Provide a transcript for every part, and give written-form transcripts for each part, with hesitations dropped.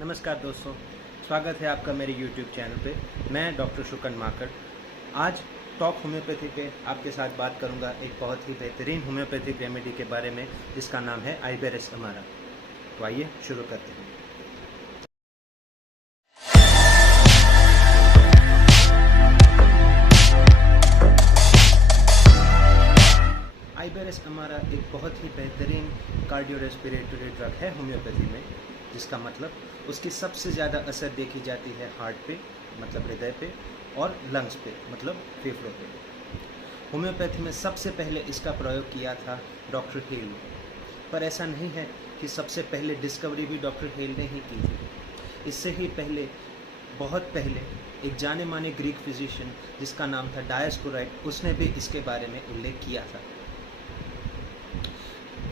नमस्कार दोस्तों, स्वागत है आपका मेरे YouTube चैनल पे। मैं डॉक्टर शुकन माकड़ आज टॉक होम्योपैथी पे आपके साथ बात करूंगा एक बहुत ही बेहतरीन होम्योपैथिक रेमेडी के बारे में जिसका नाम है आइबेरिस अमारा। तो आइए शुरू करते हैं। आइबेरिस अमारा एक बहुत ही बेहतरीन कार्डियो रेस्पिरेटरी ड्रग है होम्योपैथी में, जिसका मतलब उसकी सबसे ज़्यादा असर देखी जाती है हार्ट पे मतलब हृदय पे और लंग्स पे मतलब फेफड़ों पे। होम्योपैथी में सबसे पहले इसका प्रयोग किया था डॉक्टर हेल ने, पर ऐसा नहीं है कि सबसे पहले डिस्कवरी भी डॉक्टर हेल ने ही की थी। इससे ही पहले बहुत पहले एक जाने माने ग्रीक फिजिशियन जिसका नाम था डायोस्कोराइड, उसने भी इसके बारे में उल्लेख किया था।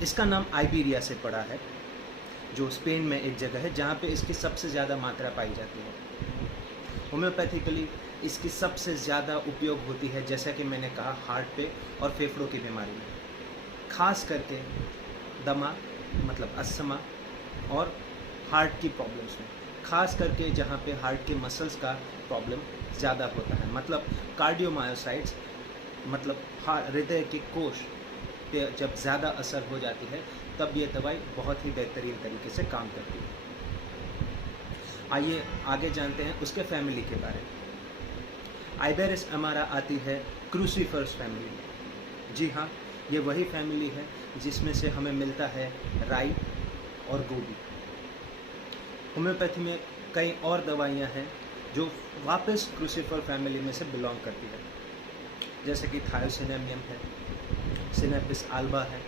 इसका नाम आइबेरिया से पड़ा है, जो स्पेन में एक जगह है जहाँ पे इसकी सबसे ज़्यादा मात्रा पाई जाती है। होम्योपैथिकली इसकी सबसे ज़्यादा उपयोग होती है, जैसा कि मैंने कहा, हार्ट पे और फेफड़ों की बीमारी में, खास करके दमा मतलब अस्थमा और हार्ट की प्रॉब्लम्स में, खास करके जहाँ पे हार्ट के मसल्स का प्रॉब्लम ज़्यादा होता है, मतलब कार्डियोमायोसाइट्स मतलब हृदय के कोश पे जब ज़्यादा असर हो जाती है तब ये दवाई बहुत ही बेहतरीन तरीके से काम करती है। आइए आगे जानते हैं उसके फैमिली के बारे में। आइबेरिस अमारा आती है क्रूसीफरस फैमिली में। जी हाँ, ये वही फैमिली है जिसमें से हमें मिलता है राई और गोबी। होम्योपैथी में कई और दवाइयाँ हैं जो वापस क्रूसीफर फैमिली में से बिलोंग करती है, जैसे कि थायोसिनेमियम है, सिनेपिस आल्बा है,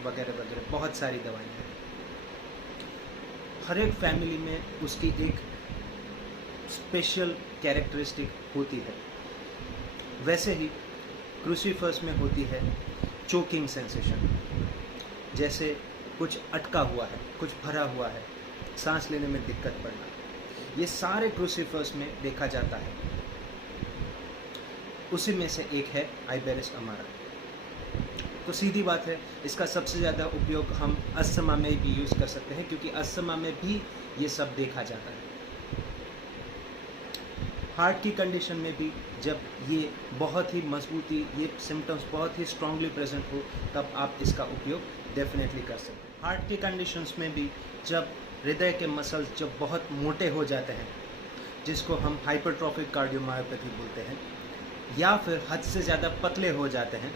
वगैरह वगैरह बहुत सारी दवाइयाँ हैं। हर एक फैमिली में उसकी एक स्पेशल कैरेक्टरिस्टिक होती है। वैसे ही क्रूसीफर्स में होती है चोकिंग सेंसेशन, जैसे कुछ अटका हुआ है, कुछ भरा हुआ है, सांस लेने में दिक्कत पड़ना, ये सारे क्रूसीफर्स में देखा जाता है। उसी में से एक है आइबेरिस अमारा। तो सीधी बात है, इसका सबसे ज़्यादा उपयोग हम अस्थमा में भी यूज़ कर सकते हैं, क्योंकि अस्थमा में भी ये सब देखा जाता है। हार्ट की कंडीशन में भी जब ये बहुत ही मजबूती, ये सिम्टम्स बहुत ही स्ट्रांगली प्रेजेंट हो, तब आप इसका उपयोग डेफिनेटली कर सकते हैं। हार्ट की कंडीशंस में भी जब हृदय के मसल्स जब बहुत मोटे हो जाते हैं, जिसको हम हाइपरट्रॉफिक कार्डियोमायोपैथी बोलते हैं, या फिर हद से ज़्यादा पतले हो जाते हैं,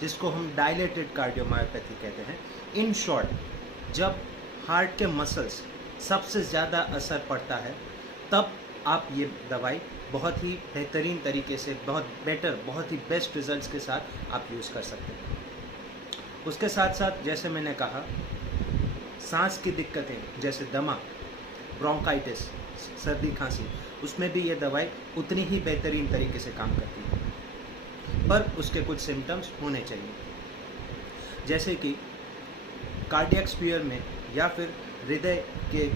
जिसको हम डायलेटेड कार्डियोमायोपैथी कहते हैं। इन शॉर्ट, जब हार्ट के मसल्स सबसे ज़्यादा असर पड़ता है, तब आप ये दवाई बहुत ही बेहतरीन तरीके से, बहुत ही बेस्ट रिजल्ट्स के साथ आप यूज़ कर सकते हैं। उसके साथ साथ जैसे मैंने कहा, सांस की दिक्कतें जैसे दमा, ब्रोंकाइटिस, सर्दी खांसी, उसमें भी ये दवाई उतनी ही बेहतरीन तरीके से काम करती है, पर उसके कुछ सिम्टम्स होने चाहिए। जैसे कि कार्डियक स्फीयर में या फिर हृदय के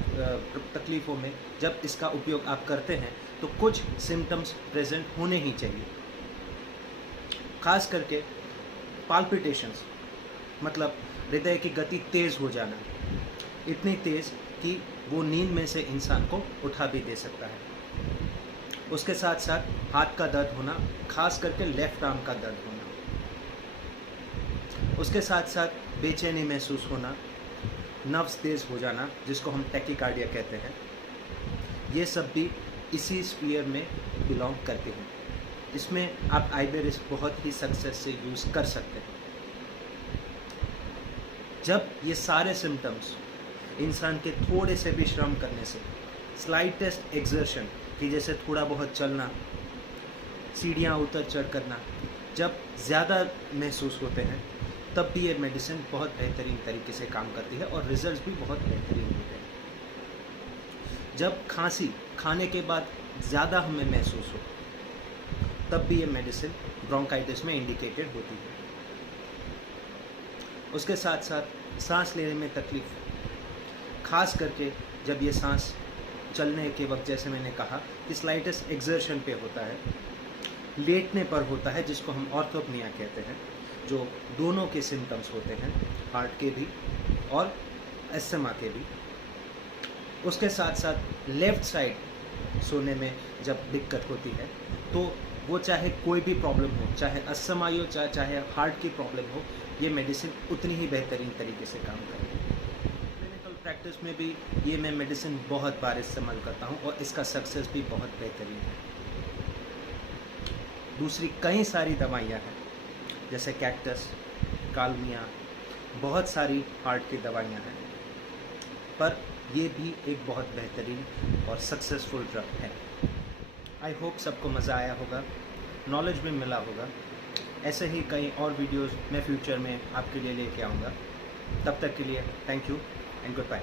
तकलीफ़ों में जब इसका उपयोग आप करते हैं तो कुछ सिम्टम्स प्रेजेंट होने ही चाहिए। खास करके पाल्पिटेशंस मतलब हृदय की गति तेज़ हो जाना, इतनी तेज़ कि वो नींद में से इंसान को उठा भी दे सकता है। उसके साथ साथ हाथ का दर्द होना, खास करके लेफ्ट आर्म का दर्द होना। उसके साथ साथ बेचैनी महसूस होना, नर्व्स तेज़ हो जाना, जिसको हम टैकीकार्डिया कहते हैं, ये सब भी इसी स्फीयर में बिलोंग करते हैं। इसमें आप आइबेरिस बहुत ही सक्सेस से यूज़ कर सकते हैं। जब ये सारे सिम्टम्स इंसान के थोड़े से भी श्रम करने से, स्लाइटेस्ट एक्सर्शन कि जैसे थोड़ा बहुत चलना, सीढ़ियाँ उतर चढ़ करना, जब ज़्यादा महसूस होते हैं, तब भी ये मेडिसिन बहुत बेहतरीन तरीके से काम करती है और रिजल्ट्स भी बहुत बेहतरीन होते हैं। जब खांसी खाने के बाद ज़्यादा हमें महसूस हो, तब भी ये मेडिसिन ब्रोंकाइटिस में इंडिकेटेड होती है। उसके साथ साथ सांस लेने में तकलीफ, खास करके जब ये सांस चलने के वक्त, जैसे मैंने कहा कि स्लाइटेस्ट एक्सर्शन पे होता है, लेटने पर होता है, जिसको हम ऑर्थोपनिया कहते हैं, जो दोनों के सिम्टम्स होते हैं, हार्ट के भी और अस्थमा के भी। उसके साथ साथ लेफ़्ट साइड सोने में जब दिक्कत होती है तो वो चाहे कोई भी प्रॉब्लम हो, चाहे अस्थमा हो, चाहे हार्ट की प्रॉब्लम हो, ये मेडिसिन उतनी ही बेहतरीन तरीके से काम करेगी। क्लिनिकल प्रैक्टिस में भी ये मैं मेडिसिन बहुत बार इस्तेमाल करता हूँ और इसका सक्सेस भी बहुत बेहतरीन है। दूसरी कई सारी दवाइयाँ हैं जैसे कैक्टस, कालमिया, बहुत सारी हार्ट की दवाइयाँ हैं, पर ये भी एक बहुत बेहतरीन और सक्सेसफुल ड्रग है। आई होप सबको मज़ा आया होगा, नॉलेज भी मिला होगा। ऐसे ही कई और वीडियोस मैं फ्यूचर में आपके लिए लेके आऊँगा। तब तक के लिए thank you and good bye.